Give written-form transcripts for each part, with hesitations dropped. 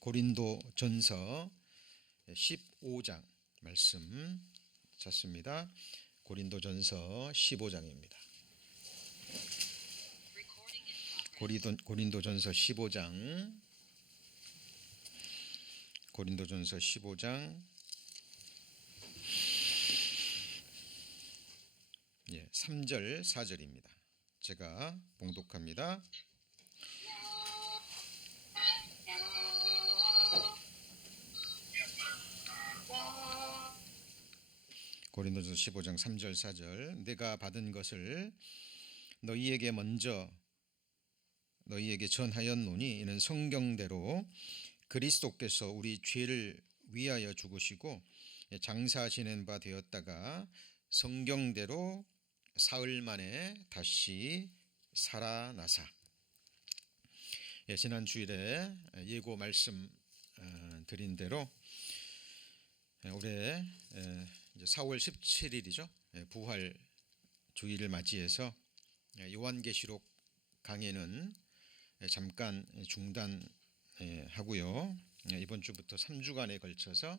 고린도전서 15장 말씀 찾습니다. 고린도전서 15장입니다. 고린도전서 15장 3절 4절입니다. 제가 봉독합니다. 고린도전서 15장 3절 4절. 내가 받은 것을 너희에게 전하였노니 이는 성경대로 그리스도께서 우리 죄를 위하여 죽으시고 장사 지낸 바 되었다가 성경대로 사흘 만에 다시 살아나사. 지난 주일에 예고 말씀 드린 대로 올해 4월 17일이죠. 부활 주일을 맞이해서 요한계시록 강해는 잠깐 중단하고요. 이번 주부터 3주간에 걸쳐서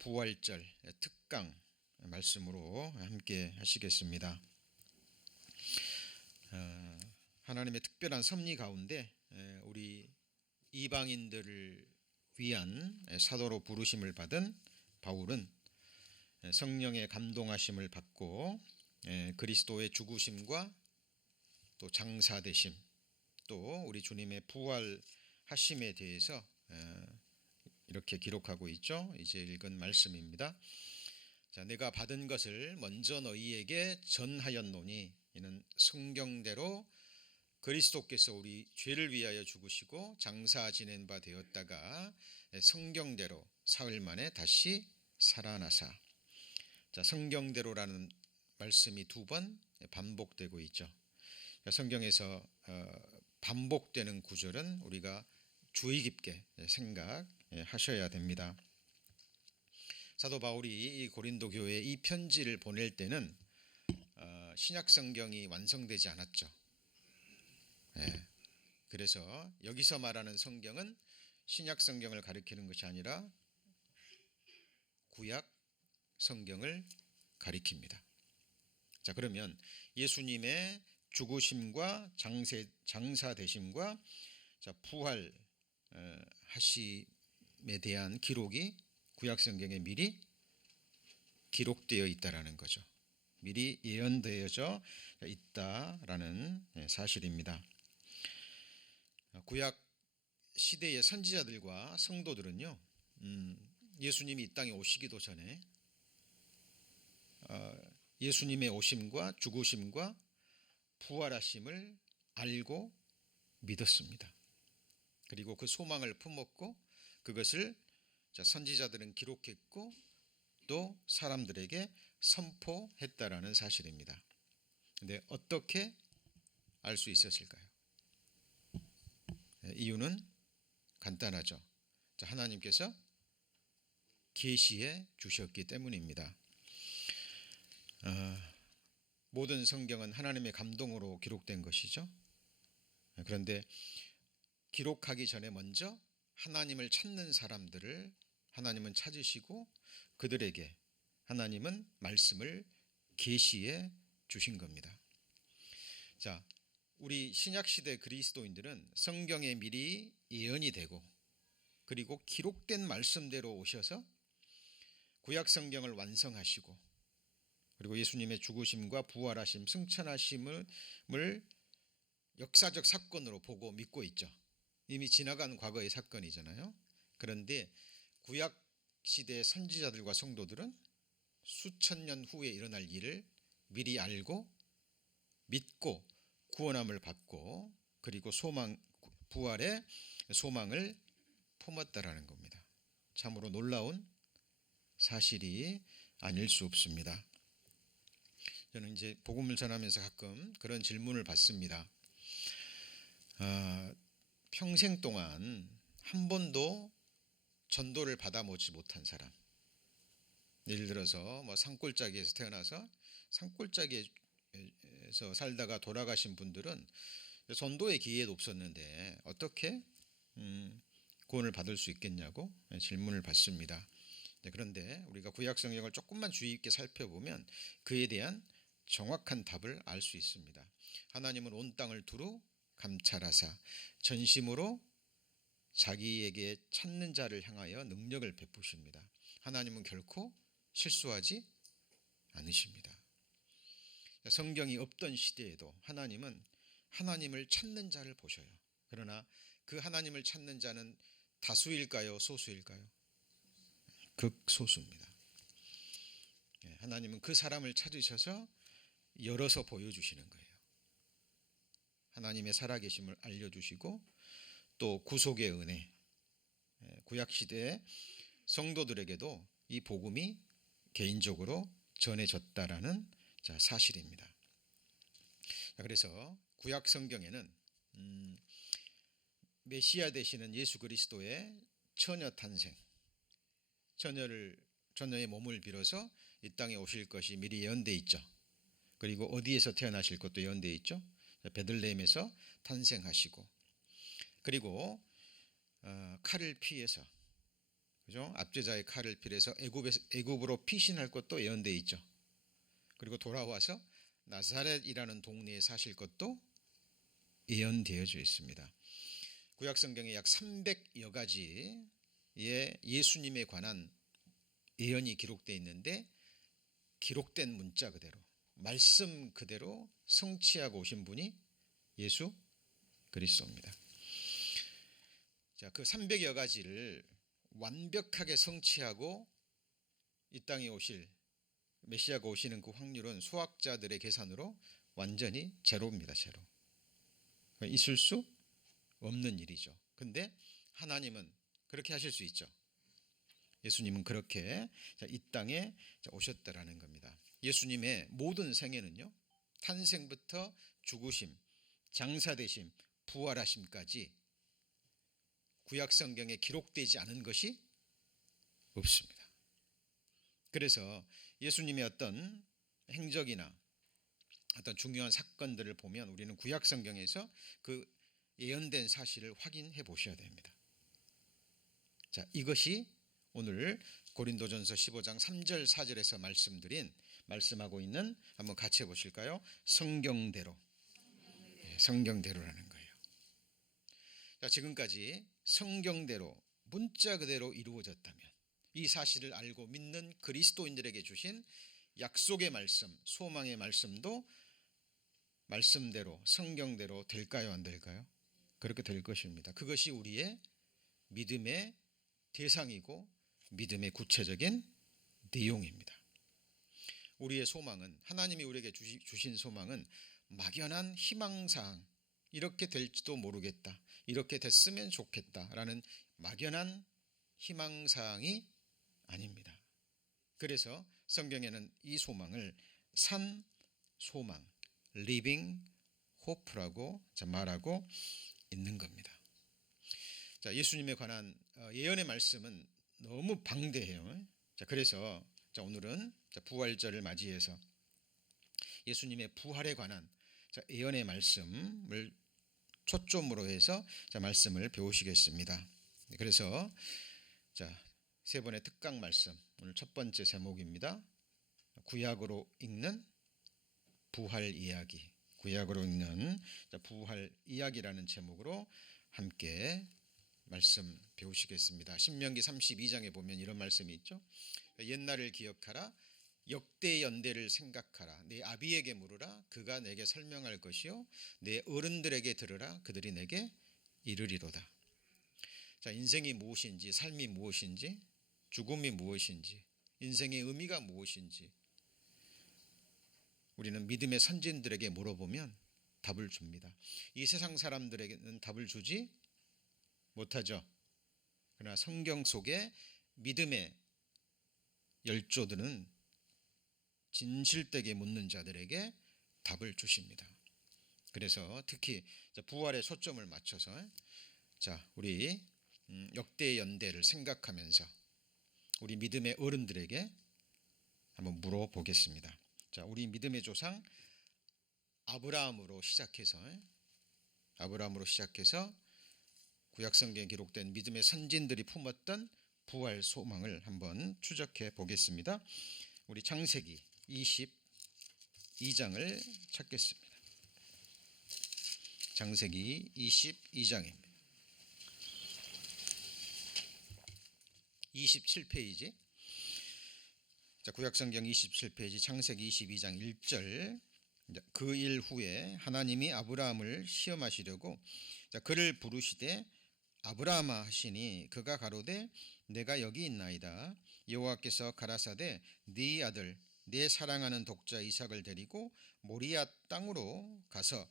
부활절 특강 말씀으로 함께 하시겠습니다. 하나님의 특별한 섭리 가운데 우리 이방인들을 위한 사도로 부르심을 받은 바울은 성령의 감동하심을 받고 그리스도의 죽으심과 또 장사되심, 또 우리 주님의 부활하심에 대해서 이렇게 기록하고 있죠. 이제 읽은 말씀입니다. 자, 내가 받은 것을 먼저 너희에게 전하였노니 이는 성경대로 그리스도께서 우리 죄를 위하여 죽으시고 장사 지낸 바 되었다가 성경대로 사흘 만에 다시 살아나사. 자, 성경대로라는 말씀이 2번 반복되고 있죠. 성경에서 반복되는 구절은 우리가 주의 깊게 생각하셔야 됩니다. 사도 바울이 이 고린도 교회에 이 편지를 보낼 때는 신약 성경이 완성되지 않았죠. 그래서 여기서 말하는 성경은 신약 성경을 가리키는 것이 아니라 구약 성경을 가리킵니다. 자, 그러면 예수님의 죽으심과 장사되심과 부활 하심에 대한 기록이 구약 성경에 미리 기록되어 있다라는 거죠. 미리 예언되어져 있다라는 사실입니다. 구약 시대의 선지자들과 성도들은요, 예수님이 이 땅에 오시기도 전에 예수님의 오심과 죽으심과 부활하심을 알고 믿었습니다. 그리고 그 소망을 품었고 그것을 선지자들은 기록했고 또 사람들에게 선포했다라는 사실입니다. 그런데 어떻게 알 수 있었을까요? 이유는 간단하죠. 하나님께서 계시해 주셨기 때문입니다. 모든 성경은 하나님의 감동으로 기록된 것이죠. 그런데 기록하기 전에 먼저 하나님을 찾는 사람들을 하나님은 찾으시고 그들에게 하나님은 말씀을 계시해 주신 겁니다. 자, 우리 신약시대 그리스도인들은 성경에 미리 예언이 되고 그리고 기록된 말씀대로 오셔서 구약 성경을 완성하시고 그리고 예수님의 죽으심과 부활하심, 승천하심을 역사적 사건으로 보고 믿고 있죠. 이미 지나간 과거의 사건이잖아요. 그런데 구약 시대의 선지자들과 성도들은 수천 년 후에 일어날 일을 미리 알고 믿고 구원함을 받고 그리고 부활의 소망을 품었다라는 겁니다. 참으로 놀라운 사실이 아닐 수 없습니다. 저는 이제 복음을 전하면서 가끔 그런 질문을 받습니다. 평생 동안 한 번도 전도를 받아보지 못한 사람, 예를 들어서 산골짜기에서 태어나서 산골짜기에서 살다가 돌아가신 분들은 전도의 기회도 없었는데 어떻게 구원을 받을 수 있겠냐고 질문을 받습니다. 그런데 우리가 구약 성경을 조금만 주의 있게 살펴보면 그에 대한 정확한 답을 알 수 있습니다. 하나님은 온 땅을 두루 감찰하사 전심으로 자기에게 찾는 자를 향하여 능력을 베푸십니다. 하나님은 결코 실수하지 않으십니다. 성경이 없던 시대에도 하나님은 하나님을 찾는 자를 보셔요. 그러나 그 하나님을 찾는 자는 다수일까요? 소수일까요? 극소수입니다. 하나님은 그 사람을 찾으셔서 열어서 보여주시는 거예요. 하나님의 살아계심을 알려주시고 또 구속의 은혜, 구약시대의 성도들에게도 이 복음이 개인적으로 전해졌다라는 사실입니다. 그래서 구약 성경에는 메시아 되시는 예수 그리스도의 처녀 탄생, 처녀의 몸을 빌어서 이 땅에 오실 것이 미리 예언되어 있죠. 그리고 어디에서 태어나실 것도 예언되어 있죠. 베들레헴에서 탄생하시고, 그리고 칼을 피해서, 그죠? 압제자의 칼을 피해서 애굽으로 피신할 것도 예언되어 있죠. 그리고 돌아와서 나사렛이라는 동네에 사실 것도 예언되어져 있습니다. 구약 성경에 약 300여 가지의 예수님에 관한 예언이 기록되어 있는데 기록된 문자 그대로, 말씀 그대로 성취하고 오신 분이 예수 그리스도입니다. 자, 그 300여 가지를 완벽하게 성취하고 이 땅에 오실 메시아가 오시는 그 확률은 수학자들의 계산으로 완전히 제로입니다. 제로. 있을 수 없는 일이죠. 근데 하나님은 그렇게 하실 수 있죠. 예수님은 그렇게 이 땅에 오셨다라는 겁니다. 예수님의 모든 생애는요, 탄생부터 죽으심, 장사되심, 부활하심까지 구약 성경에 기록되지 않은 것이 없습니다. 그래서 예수님의 어떤 행적이나 어떤 중요한 사건들을 보면 우리는 구약 성경에서 그 예언된 사실을 확인해 보셔야 됩니다. 자, 이것이 오늘 고린도전서 15장 3절 4절에서 말씀하고 있는, 한번 같이 해보실까요? 성경대로, 성경대로라는 거예요. 자, 지금까지 성경대로 문자 그대로 이루어졌다면 이 사실을 알고 믿는 그리스도인들에게 주신 약속의 말씀, 소망의 말씀도 말씀대로, 성경대로 될까요? 안 될까요? 그렇게 될 것입니다. 그것이 우리의 믿음의 대상이고 믿음의 구체적인 내용입니다. 우리의 소망은, 하나님이 우리에게 주신 소망은 막연한 희망사항, 이렇게 될지도 모르겠다, 이렇게 됐으면 좋겠다라는 막연한 희망사항이 아닙니다. 그래서 성경에는 이 소망을 산 소망, living hope라고 말하고 있는 겁니다. 자, 예수님에 관한 예언의 말씀은 너무 방대해요. 자, 그래서 오늘은 부활절을 맞이해서 예수님의 부활에 관한 예언의 말씀을 초점으로 해서 말씀을 배우시겠습니다. 그래서 세 번의 특강 말씀, 오늘 첫 번째 제목입니다. 구약으로 읽는 부활 이야기, 구약으로 읽는 부활 이야기라는 제목으로 함께 말씀 배우시겠습니다. 신명기 32장에 보면 이런 말씀이 있죠. 옛날을 기억하라, 역대 연대를 생각하라, 내 아비에게 물으라, 그가 내게 설명할 것이요, 내 어른들에게 들으라, 그들이 내게 이르리로다. 자, 인생이 무엇인지, 삶이 무엇인지, 죽음이 무엇인지, 인생의 의미가 무엇인지 우리는 믿음의 선진들에게 물어보면 답을 줍니다. 이 세상 사람들에게는 답을 주지 못하죠. 그러나 성경 속에 믿음의 열조들은 진실되게 묻는 자들에게 답을 주십니다. 그래서 특히 부활에 초점을 맞춰서 우리 역대 연대를 생각하면서 우리 믿음의 어른들에게 한번 물어보겠습니다. 우리 믿음의 조상 아브라함으로 시작해서 구약 성경에 기록된 믿음의 선진들이 품었던 부활 소망을 한번 추적해 보겠습니다. 우리 창세기 22장을 찾겠습니다. 창세기 22장입니다. 27페이지. 자, 구약성경 27페이지 창세기 22장 1절. 그 일 후에 하나님이 아브라함을 시험하시려고 그를 부르시되 아브라함아 하시니 그가 가로되 내가 여기 있나이다. 여호와께서 가라사대 네 아들 내 사랑하는 독자 이삭을 데리고 모리아 땅으로 가서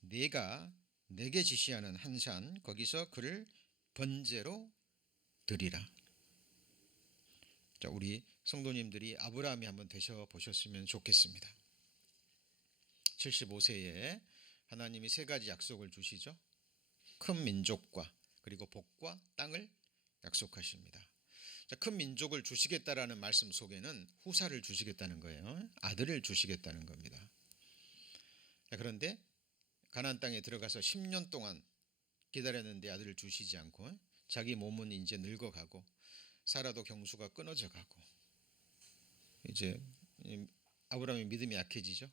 내가 내게 지시하는 한 산 거기서 그를 번제로 드리라. 자, 우리 성도님들이 아브라함이 한번 되셔 보셨으면 좋겠습니다. 75세에 하나님이 세 가지 약속을 주시죠. 큰 민족과 그리고 복과 땅을 약속하십니다. 자, 큰 민족을 주시겠다라는 말씀 속에는 후사를 주시겠다는 거예요. 아들을 주시겠다는 겁니다. 자, 그런데 가나안 땅에 들어가서 10년 동안 기다렸는데 아들을 주시지 않고 자기 몸은 이제 늙어가고 사라도 경수가 끊어져 가고 이제 아브라함의 믿음이 약해지죠.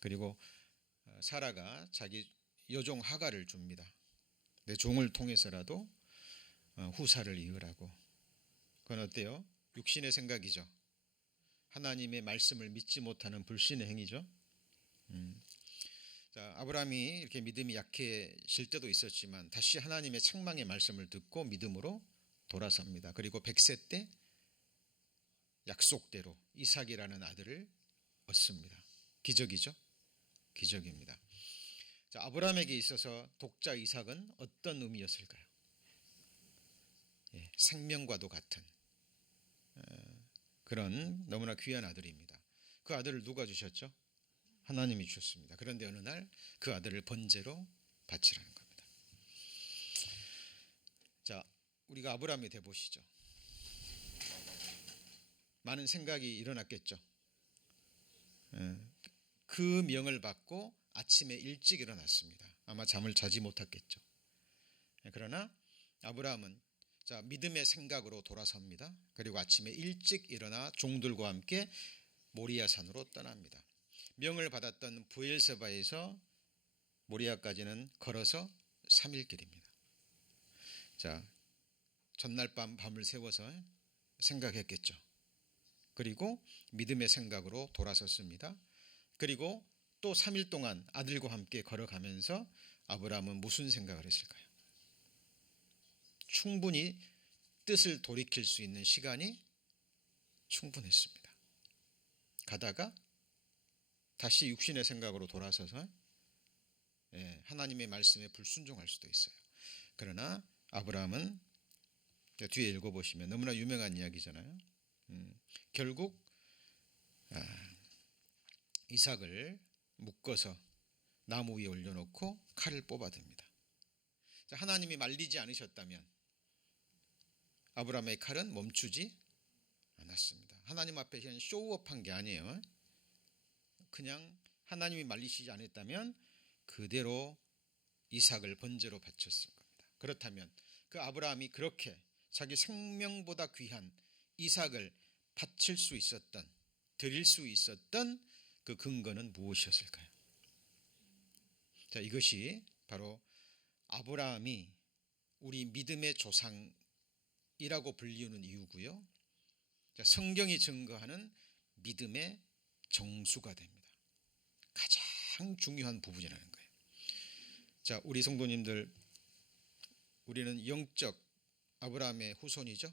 그리고 사라가 자기 여종 하가를 줍니다. 내 종을 통해서라도 후사를 이으라고. 그건 어때요? 육신의 생각이죠. 하나님의 말씀을 믿지 못하는 불신의 행위죠. 자, 아브라함이 이렇게 믿음이 약해질 때도 있었지만 다시 하나님의 책망의 말씀을 듣고 믿음으로 돌아섭니다. 그리고 100세 때 약속대로 이삭이라는 아들을 얻습니다. 기적이죠. 기적입니다. 자, 아브라함에게 있어서 독자 이삭은 어떤 의미였을까요? 생명과도 같은 그런 너무나 귀한 아들입니다. 그 아들을 누가 주셨죠? 하나님이 주셨습니다. 그런데 어느 날 그 아들을 번제로 바치라는 겁니다. 자, 우리가 아브라함이 돼 보시죠. 많은 생각이 일어났겠죠. 그 명을 받고 아침에 일찍 일어났습니다. 아마 잠을 자지 못했겠죠. 그러나 아브라함은 자, 믿음의 생각으로 돌아섭니다. 그리고 아침에 일찍 일어나 종들과 함께 모리아 산으로 떠납니다. 명을 받았던 브엘세바에서 모리아까지는 걸어서 3일 길입니다. 자, 전날 밤 밤을 새워서 생각했겠죠. 그리고 믿음의 생각으로 돌아섰습니다. 그리고 또 3일 동안 아들과 함께 걸어가면서 아브라함은 무슨 생각을 했을까요? 충분히 뜻을 돌이킬 수 있는 시간이 충분했습니다. 가다가 다시 육신의 생각으로 돌아서서 하나님의 말씀에 불순종할 수도 있어요. 그러나 아브라함은 뒤에 읽어보시면 너무나 유명한 이야기잖아요. 결국 이삭을 묶어서 나무 위에 올려놓고 칼을 뽑아댑니다. 하나님이 말리지 않으셨다면 아브라함의 칼은 멈추지 않았습니다. 하나님 앞에 그냥 쇼업한 게 아니에요. 그냥 하나님이 말리시지 않았다면 그대로 이삭을 번제로 바쳤을 겁니다. 그렇다면 그 아브라함이 그렇게 자기 생명보다 귀한 이삭을 바칠 수 있었던, 드릴 수 있었던 그 근거는 무엇이었을까요? 자, 이것이 바로 아브라함이 우리 믿음의 조상이라고 불리우는 이유고요. 자, 성경이 증거하는 믿음의 정수가 됩니다. 가장 중요한 부분이라는 거예요. 자, 우리 성도님들, 우리는 영적 아브라함의 후손이죠.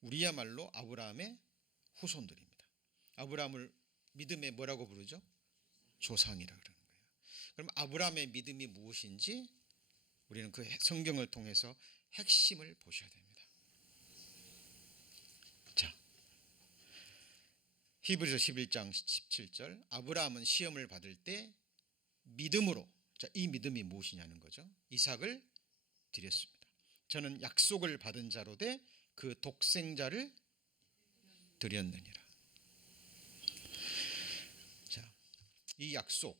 우리야말로 아브라함의 후손들입니다. 아브라함을 믿음의 뭐라고 부르죠? 조상이라 그러는 거예요. 그럼 아브라함의 믿음이 무엇인지 우리는 그 성경을 통해서 핵심을 보셔야 됩니다. 자, 히브리서 11장 17절 아브라함은 시험을 받을 때 믿음으로, 자, 이 믿음이 무엇이냐는 거죠. 이삭을 드렸습니다. 저는 약속을 받은 자로 돼 그 독생자를 드렸느니라. 자, 이 약속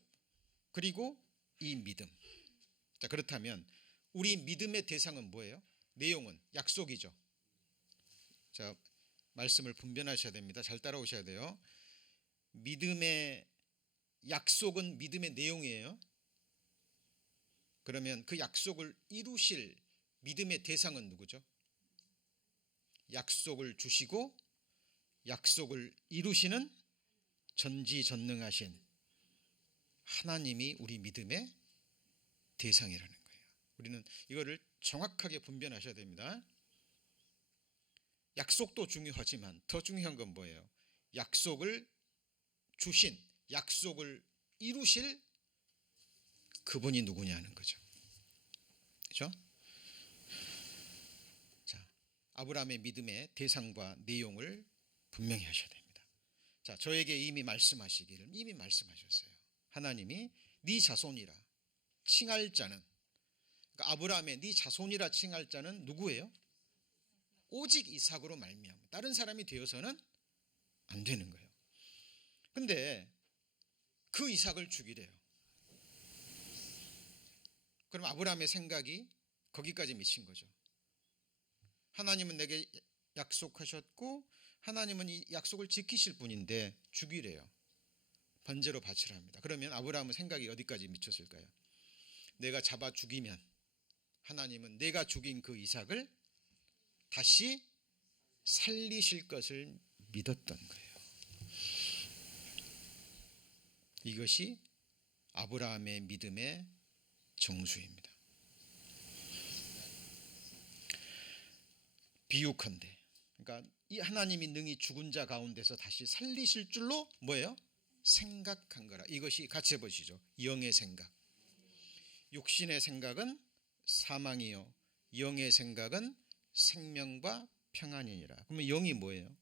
그리고 이 믿음. 자, 그렇다면 우리 믿음의 대상은 뭐예요? 내용은 약속이죠. 자, 말씀을 분별하셔야 됩니다. 잘 따라오셔야 돼요. 믿음의 약속은 믿음의 내용이에요. 그러면 그 약속을 이루실 믿음의 대상은 누구죠? 약속을 주시고 약속을 이루시는 전지전능하신 하나님이 우리 믿음의 대상이라는 거예요. 우리는 이거를 정확하게 분별하셔야 됩니다. 약속도 중요하지만 더 중요한 건 뭐예요? 약속을 주신, 약속을 이루실 그분이 누구냐는 거죠. 그렇죠? 자, 아브라함의 믿음의 대상과 내용을 분명히 하셔야 됩니다. 자, 저에게 이미 말씀하시기를 이미 말씀하셨어요. 하나님이 네 자손이라 칭할 자는, 그러니까 아브라함의 네 자손이라 칭할 자는 누구예요? 오직 이삭으로 말미암아 다른 사람이 되어서는 안 되는 거예요. 근데 그 이삭을 죽이래요. 그럼 아브라함의 생각이 거기까지 미친 거죠. 하나님은 내게 약속하셨고 하나님은 이 약속을 지키실 분인데 죽이래요. 번제로 바치랍니다. 그러면 아브라함은 생각이 어디까지 미쳤을까요? 내가 잡아 죽이면 하나님은 내가 죽인 그 이삭을 다시 살리실 것을 믿었던 거예요. 이것이 아브라함의 믿음의 정수입니다. 비유컨대, 그러니까 이 하나님이 능히 죽은 자 가운데서 다시 살리실 줄로 뭐예요? 생각한 거라. 이것이 같이 해보시죠. 영의 생각. 육신의 생각은 사망이요 영의 생각은 생명과 평안이니라. 그러면 영이 뭐예요?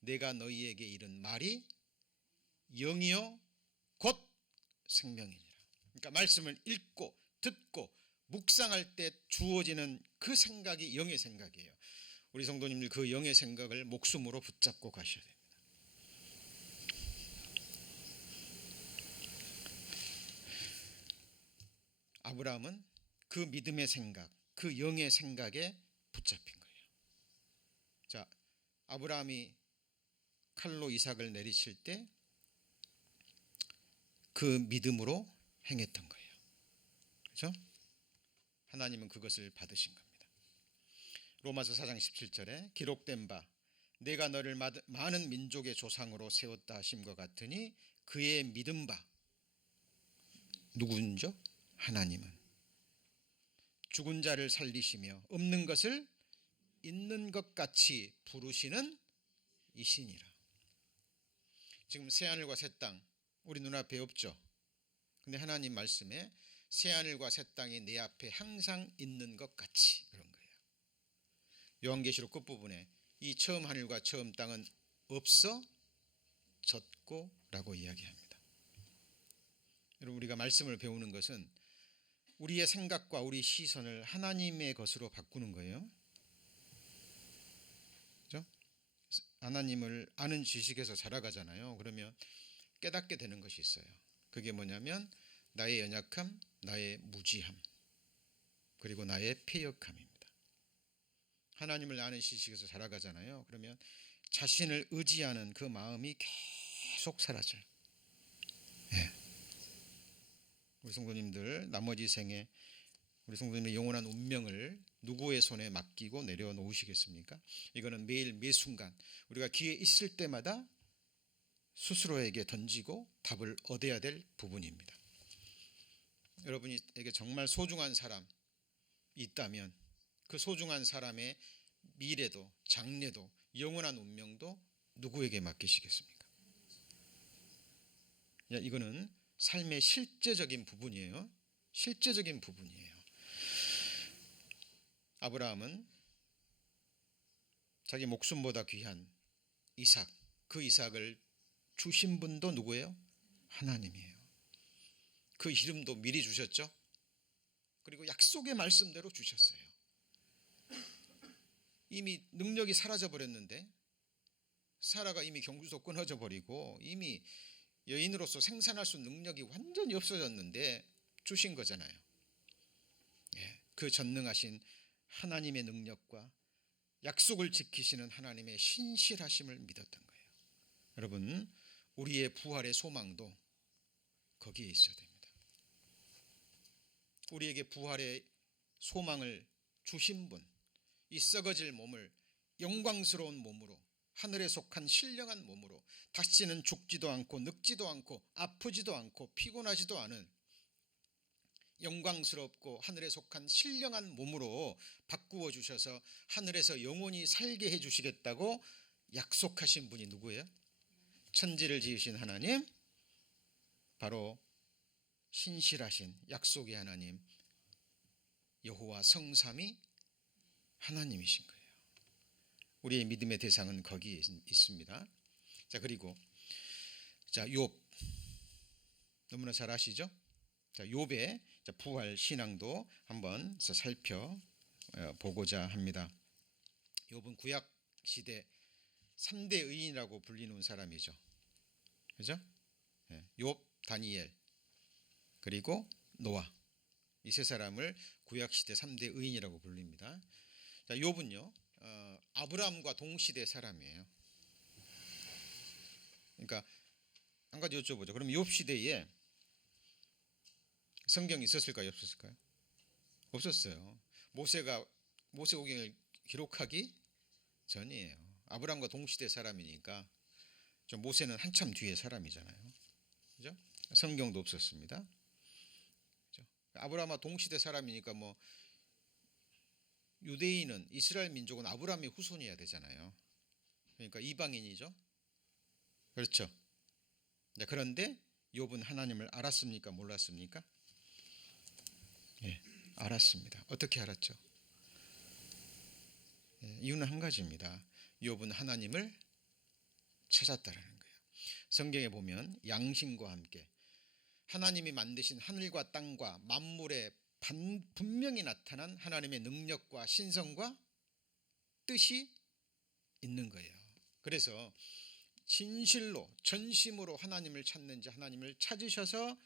내가 너희에게 이른 말이 영이요 곧 생명이니라. 그러니까 말씀을 읽고 듣고 묵상할 때 주어지는 그 생각이 영의 생각이에요. 우리 성도님들 그 영의 생각을 목숨으로 붙잡고 가셔야 됩니다. 아브라함은 그 믿음의 생각, 그 영의 생각에 붙잡힌 거예요. 자, 아브라함이 칼로 이삭을 내리칠 때 그 믿음으로 행했던 거예요. 그렇죠? 하나님은 그것을 받으신 겁니다. 로마서 4장 17절에 기록된 바 내가 너를 많은 민족의 조상으로 세웠다 하심과 같으니 그의 믿은 바 누군죠? 하나님은 죽은 자를 살리시며 없는 것을 있는 것 같이 부르시는 이시니라. 지금 새하늘과 새 땅 우리 눈앞에 없죠. 근데 하나님 말씀에 새하늘과 새 땅이 내 앞에 항상 있는 것 같이 그런 거예요. 요한계시록 끝부분에 이 처음 하늘과 처음 땅은 없어졌고 라고 이야기합니다. 여러분, 우리가 말씀을 배우는 것은 우리의 생각과 우리 시선을 하나님의 것으로 바꾸는 거예요. 그렇죠? 하나님을 아는 지식에서 자라가잖아요. 그러면 깨닫게 되는 것이 있어요. 그게 뭐냐면 나의 연약함, 나의 무지함, 그리고 나의 패역함입니다. 하나님을 아는 지식에서 자라가잖아요. 그러면 자신을 의지하는 그 마음이 계속 사라져요. 네. 우리 성도님들 나머지 생에 우리 성도님의 영원한 운명을 누구의 손에 맡기고 내려놓으시겠습니까? 이거는 매일 매순간 우리가 기회 있을 때마다 스스로에게 던지고 답을 얻어야 될 부분입니다. 여러분에게 정말 소중한 사람이 있다면 그 소중한 사람의 미래도 장래도 영원한 운명도 누구에게 맡기시겠습니까? 이거는 삶의 실제적인 부분이에요. 실제적인 부분이에요. 아브라함은 자기 목숨보다 귀한 이삭, 그 이삭을 주신 분도 누구예요? 하나님이에요. 그 이름도 미리 주셨죠. 그리고 약속의 말씀대로 주셨어요. 이미 능력이 사라져 버렸는데 사라가 이미 경주도 끊어져 버리고 이미 여인으로서 생산할 수 있는 능력이 완전히 없어졌는데 주신 거잖아요. 예. 그 전능하신 하나님의 능력과 약속을 지키시는 하나님의 신실하심을 믿었던 거예요. 여러분, 우리의 부활의 소망도 거기에 있어야 됩니다. 우리에게 부활의 소망을 주신 분, 이 썩어질 몸을 영광스러운 몸으로, 하늘에 속한 신령한 몸으로, 다시는 죽지도 않고 늙지도 않고 아프지도 않고 피곤하지도 않은 영광스럽고 하늘에 속한 신령한 몸으로 바꾸어 주셔서 하늘에서 영원히 살게 해 주시겠다고 약속하신 분이 누구예요? 천지를 지으신 하나님, 바로 신실하신 약속의 하나님 여호와 성삼위 하나님이신 거예요. 우리의 믿음의 대상은 거기에 있습니다. 자, 그리고 욥 너무나 잘 아시죠? 자, 욥의 부활 신앙도 한번 살펴보고자 합니다. 욥은 구약 시대 3대 의인이라고 불리는 사람이죠. 그죠? 욥, 다니엘, 그리고 노아, 이 세 사람을 구약 시대 3대 의인이라고 불립니다. 자, 욥은요, 아브라함과 동시대 사람이에요. 그러니까 한 가지 여쭤보죠. 그럼 욥 시대에 성경이 있었을까요? 없었을까요? 없었어요. 모세오경을 기록하기 전이에요. 아브라함과 동시대 사람이니까 좀 모세는 한참 뒤의 사람이잖아요. 그죠? 성경도 없었습니다. 그죠? 아브라함과 동시대 사람이니까 뭐 유대인은, 이스라엘 민족은 아브라함의 후손이어야 되잖아요. 그러니까 이방인이죠. 그렇죠. 그런데 욥은 하나님을 알았습니까? 몰랐습니까? 예, 알았습니다. 어떻게 알았죠? 이유는 한 가지입니다. 욥은 하나님을 찾았다라는 거예요. 성경에 보면 양심과 함께 하나님이 만드신 하늘과 땅과 만물에 분명히 나타난 하나님의 능력과 신성과 뜻이 있는 거예요. 그래서 진실로 전심으로 하나님을 찾는지 하나님을 찾으셔서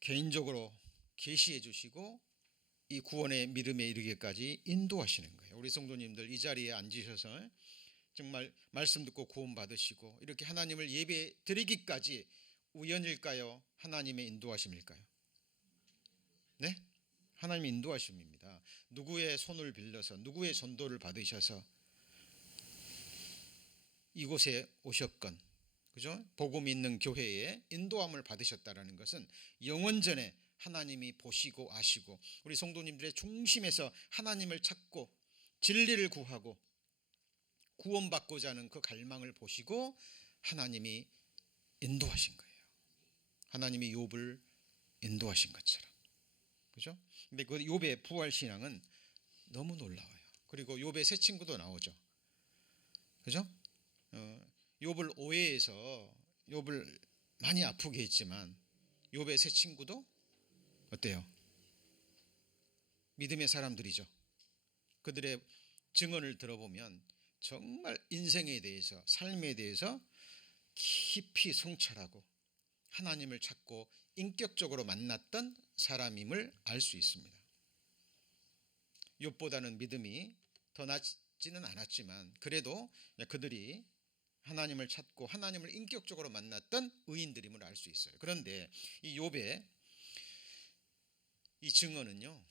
개인적으로 계시해 주시고 이 구원의 믿음에 이르기까지 인도하시는 거예요. 우리 성도님들 이 자리에 앉으셔서 정말 말씀 듣고 구원 받으시고 이렇게 하나님을 예배 드리기까지 우연일까요? 하나님의 인도하심일까요? 네? 하나님의 인도하심입니다. 누구의 손을 빌려서 누구의 전도를 받으셔서 이곳에 오셨건, 그죠? 복음 있는 교회에 인도함을 받으셨다라는 것은 영원전에 하나님이 보시고 아시고 우리 성도님들의 중심에서 하나님을 찾고 진리를 구하고 구원받고자 하는 그 갈망을 보시고 하나님이 인도하신 거예요. 하나님이 욥을 인도하신 것처럼. 그죠? 근데 그 욥의 부활 신앙은 너무 놀라워요. 그리고 욥의 세 친구도 나오죠. 그죠? 욥을 오해해서 욥을 많이 아프게 했지만 욥의 세 친구도 어때요? 믿음의 사람들이죠. 그들의 증언을 들어보면 정말 인생에 대해서, 삶에 대해서 깊이 성찰하고 하나님을 찾고 인격적으로 만났던 사람임을 알 수 있습니다. 욥보다는 믿음이 더 낮지는 않았지만 그래도 그들이 하나님을 찾고 하나님을 인격적으로 만났던 의인들임을 알 수 있어요. 그런데 이 욥의 이 증언은요,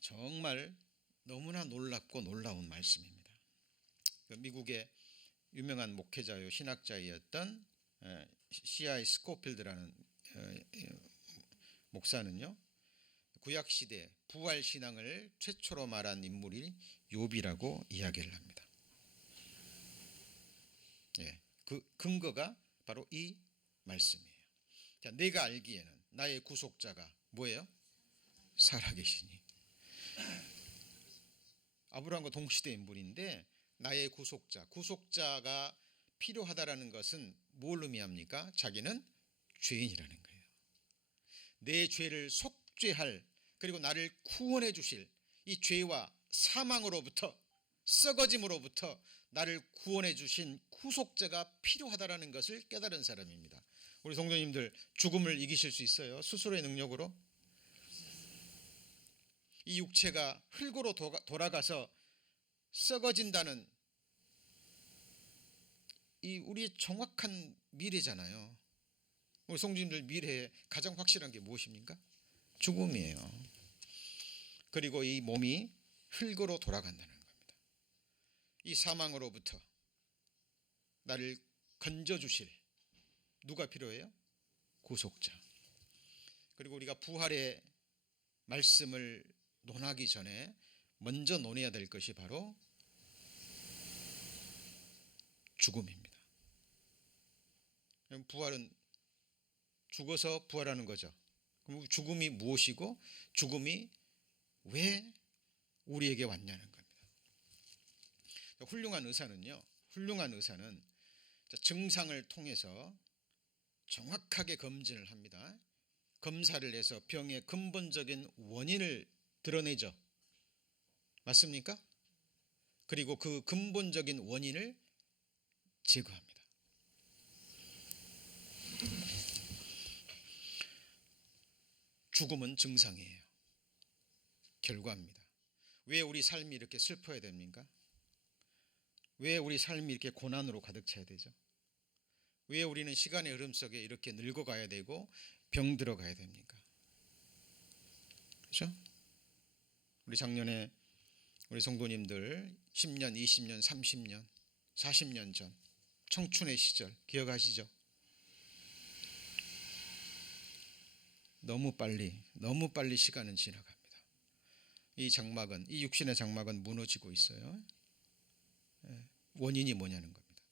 정말 너무나 놀랍고 놀라운 말씀입니다. 미국의 유명한 목회자요 신학자이었던 C.I. 스코필드라는 목사는요, 구약 시대 부활 신앙을 최초로 말한 인물이 욥이라고 이야기를 합니다. 그 근거가 바로 이 말씀이에요. 자, 내가 알기에는 나의 구속자가 뭐예요? 살아계시니. 아브라함과 동시대 인물인데 나의 구속자가 필요하다라는 것은 뭘 의미합니까? 자기는 죄인이라는 거예요. 내 죄를 속죄할, 그리고 나를 구원해 주실 이 죄와 사망으로부터, 썩어짐으로부터 나를 구원해 주신 구속자가 필요하다라는 것을 깨달은 사람입니다. 우리 성도님들 죽음을 이기실 수 있어요? 스스로의 능력으로? 이 육체가 흙으로 돌아가서 썩어진다는 이 우리의 정확한 미래잖아요. 우리 성도님들 미래에 가장 확실한 게 무엇입니까? 죽음이에요. 그리고 이 몸이 흙으로 돌아간다는 겁니다. 이 사망으로부터 나를 건져주실 누가 필요해요? 구속자. 그리고 우리가 부활의 말씀을 논하기 전에 먼저 논해야 될 것이 바로 죽음입니다. 부활은 죽어서 부활하는 거죠. 그럼 죽음이 무엇이고 죽음이 왜 우리에게 왔냐는 겁니다. 훌륭한 의사는 증상을 통해서 정확하게 검진을 합니다. 검사를 해서 병의 근본적인 원인을 드러내죠. 맞습니까? 그리고 그 근본적인 원인을 제거합니다. 죽음은 증상이에요. 결과입니다. 왜 우리 삶이 이렇게 슬퍼야 됩니까? 왜 우리 삶이 이렇게 고난으로 가득 차야 되죠? 왜 우리는 시간의 흐름 속에 이렇게 늙어가야 되고 병들어가야 됩니까? 그렇죠? 우리 작년에 우리 성도님들 10년, 20년, 30년, 40년 전 청춘의 시절 기억하시죠? 너무 빨리 시간은 지나갑니다. 이 육신의 장막은 무너지고 있어요. 원인이 뭐냐는 겁니다.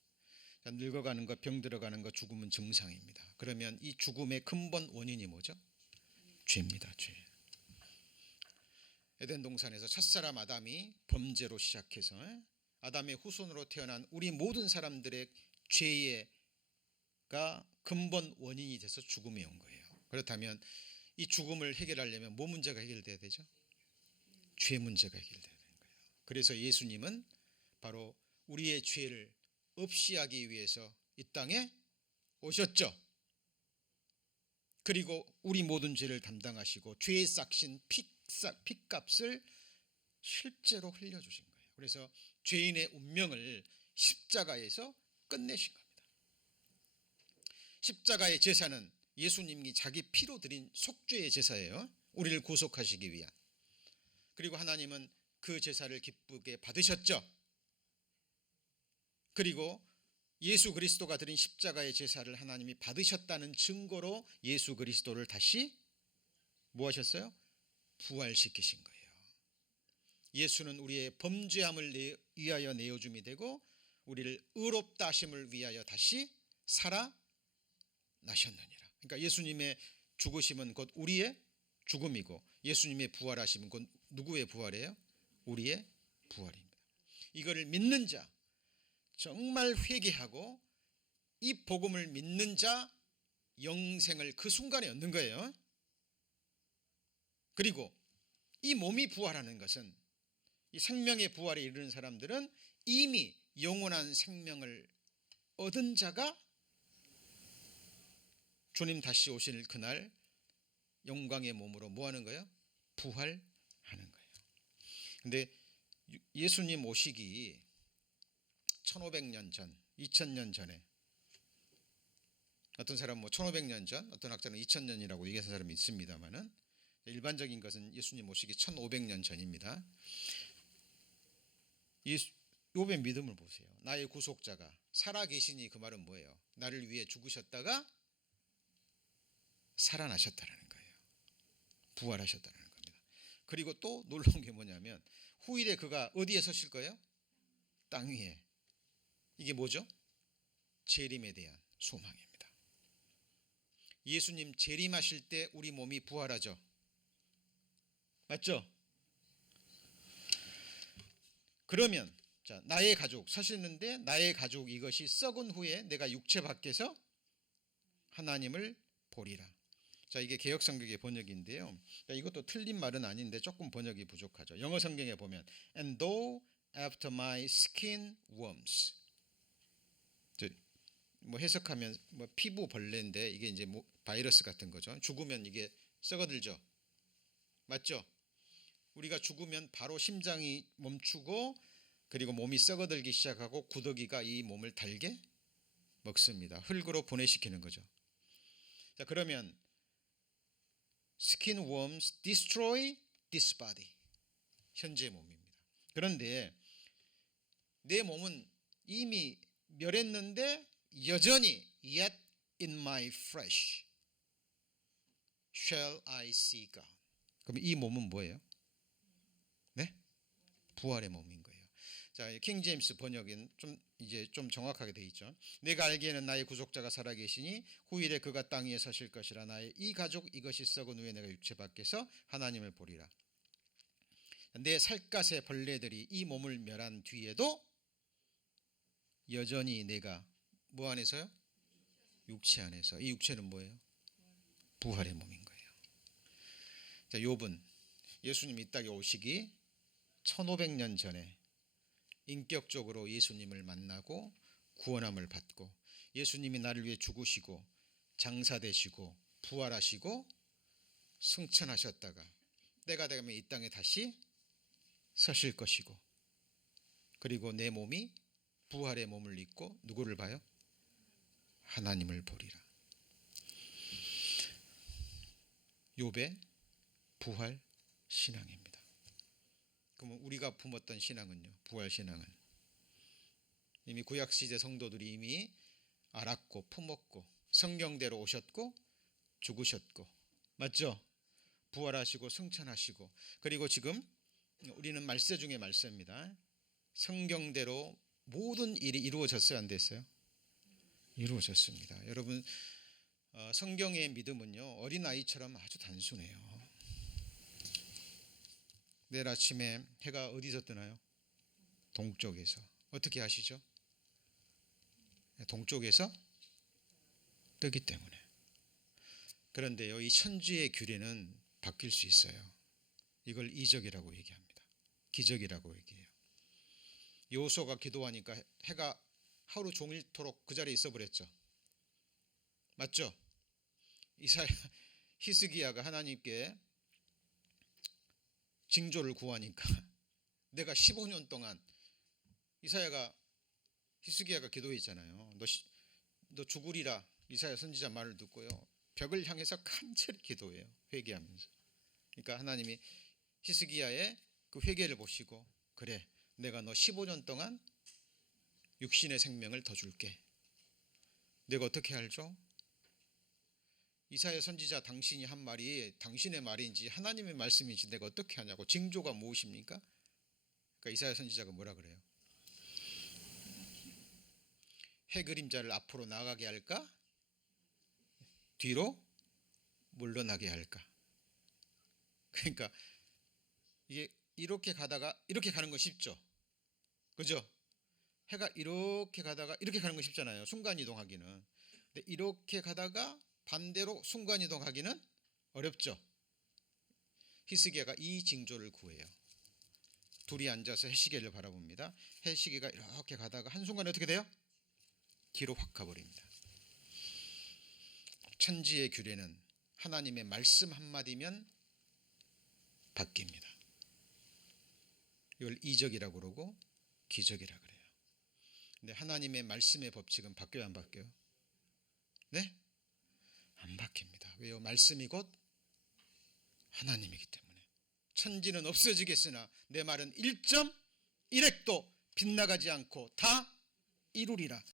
늙어가는 것, 병들어가는 것, 죽음은 증상입니다. 그러면 이 죽음의 근본 원인이 뭐죠? 죄입니다. 죄. 에덴 동산에서 첫사람 아담이 범죄로 시작해서 아담의 후손으로 태어난 우리 모든 사람들의 죄가 근본 원인이 돼서 죽음이 온 거예요. 그렇다면 이 죽음을 해결하려면 뭐 문제가 해결돼야 되죠? 죄 문제가 해결돼야 되는 거예요. 그래서 예수님은 바로 우리의 죄를 없이 하기 위해서 이 땅에 오셨죠. 그리고 우리 모든 죄를 담당하시고 죄의 싹신 핏값을 실제로 흘려주신 거예요. 그래서 죄인의 운명을 십자가에서 끝내신 겁니다. 십자가의 제사는 예수님이 자기 피로 드린 속죄의 제사예요. 우리를 구속하시기 위한. 그리고 하나님은 그 제사를 기쁘게 받으셨죠. 그리고 예수 그리스도가 드린 십자가의 제사를 하나님이 받으셨다는 증거로 예수 그리스도를 다시 뭐 하셨어요? 부활시키신 거예요. 예수는 우리의 범죄함을 위하여 내어줌이 되고 우리를 의롭다 하심을 위하여 다시 살아나셨느니라. 그러니까 예수님의 죽으심은 곧 우리의 죽음이고 예수님의 부활하심은 곧 누구의 부활이에요? 우리의 부활입니다. 이거를 믿는 자, 정말 회개하고 이 복음을 믿는 자 영생을 그 순간에 얻는 거예요. 그리고 이 몸이 부활하는 것은 이 생명의 부활에 이르는 사람들은 이미 영원한 생명을 얻은 자가 주님 다시 오실 그날 영광의 몸으로 뭐 하는 거예요? 부활하는 거예요. 근데 예수님 오시기 1500년 전, 2000년 전에 어떤 사람은 뭐 1500년 전, 어떤 학자는 2000년이라고 얘기하는 사람이 있습니다만은 일반적인 것은 예수님 오시기 1500년 전입니다. 욥의 믿음을 보세요. 나의 구속자가 살아계시니 그 말은 뭐예요? 나를 위해 죽으셨다가 살아나셨다는 거예요. 부활하셨다는 겁니다. 그리고 또 놀라운 게 뭐냐면 후일에 그가 어디에 서실 거예요? 땅 위에. 이게 뭐죠? 재림에 대한 소망입니다. 예수님 재림하실 때 우리 몸이 부활하죠. 맞죠? 그러면 자, 나의 가족 사시는데 나의 가족 이것이 썩은 후에 내가 육체 밖에서 하나님을 보리라. 자, 이게 개역성경의 번역인데요. 이것도 틀린 말은 아닌데 조금 번역이 부족하죠. 영어 성경에 보면 And though after my skin worms, 뭐 해석하면 뭐 피부 벌레인데 이게 이제 뭐 바이러스 같은 거죠. 죽으면 이게 썩어들죠. 맞죠? 우리가 죽으면 바로 심장이 멈추고 그리고 몸이 썩어들기 시작하고 구더기가 이 몸을 달게 먹습니다. 흙으로 분해시키는 거죠. 자, 그러면 skin worms destroy this body. 현재의 몸입니다. 그런데 내 몸은 이미 멸했는데 여전히 yet in my flesh shall I see God. 그럼 이 몸은 뭐예요? 네? 부활의 몸인 거예요. 자, 킹 제임스 번역은 좀 정확하게 돼 있죠. 내가 알기에는 나의 구속자가 살아계시니 후일에 그가 땅 위에 서실 것이라. 나의 이 가족 이것이 썩은 후에 내가 육체 밖에서 하나님을 보리라. 내 살갗의 벌레들이 이 몸을 멸한 뒤에도 여전히 내가 뭐 안에서요? 육체 안에서. 이 육체는 뭐예요? 부활의 몸인 거예요. 자, 욥은 예수님이 이 땅에 오시기 1500년 전에 인격적으로 예수님을 만나고 구원함을 받고 예수님이 나를 위해 죽으시고 장사되시고 부활하시고 승천하셨다가 때가 되면 이 땅에 다시 서실 것이고 그리고 내 몸이 부활의 몸을 입고 누구를 봐요? 하나님을 보리라. 욥의 부활 신앙입니다. 그러면 우리가 품었던 신앙은요? 부활 신앙은 이미 구약시대 성도들이 이미 알았고 품었고 성경대로 오셨고 죽으셨고 맞죠? 부활하시고 승천하시고 그리고 지금 우리는 말세 중에 말세입니다. 성경대로 모든 일이 이루어졌어요? 안 됐어요? 이루어졌습니다. 여러분 성경의 믿음은요 어린아이처럼 아주 단순해요. 내일 아침에 해가 어디서 뜨나요? 동쪽에서. 어떻게 아시죠? 동쪽에서 뜨기 때문에. 그런데요 이 천지의 규례는 바뀔 수 있어요. 이걸 이적이라고 얘기합니다. 기적이라고 얘기해요. 여호수아가 기도하니까 해가 하루 종일토록 그 자리에 있어 버렸죠. 맞죠? 히스기야가 하나님께 징조를 구하니까 내가 15년 동안 히스기야가 기도했잖아요. 너 죽으리라 이사야 선지자 말을 듣고요. 벽을 향해서 간절히 기도해요. 회개하면서. 그러니까 하나님이 히스기야의 그 회개를 보시고 그래 내가 너 15년 동안 육신의 생명을 더 줄게. 내가 어떻게 알죠? 이사야 선지자 당신이 한 말이 당신의 말인지 하나님의 말씀인지 내가 어떻게 하냐고. 징조가 무엇입니까? 그러니까 이사야 선지자가 뭐라 그래요? 해 그림자를 앞으로 나가게 할까? 뒤로 물러나게 할까? 그러니까 이게 이렇게 가다가 이렇게 가는 거 쉽죠? 그죠? 해가 이렇게 가다가 이렇게 가는 거 쉽잖아요. 순간이동하기는. 근데 이렇게 가다가 반대로 순간이동하기는 어렵죠. 히스기야가 이 징조를 구해요. 둘이 앉아서 해시계를 바라봅니다. 해시계가 이렇게 가다가 한순간에 어떻게 돼요? 뒤로 확 가버립니다. 천지의 규례는 하나님의 말씀 한마디면 바뀝니다. 이걸 이적이라고 그러고 기적이라고 그래요. 근데 하나님의 말씀의 법칙은 바뀌어요, 안 바뀌어요? 네? 안 바뀝니다. 왜요? 말씀이 곧 하나님이기 때문에. 천지는 없어지겠으나 내 말은 1.1핵도 빗나가지 않고 다 이루리라.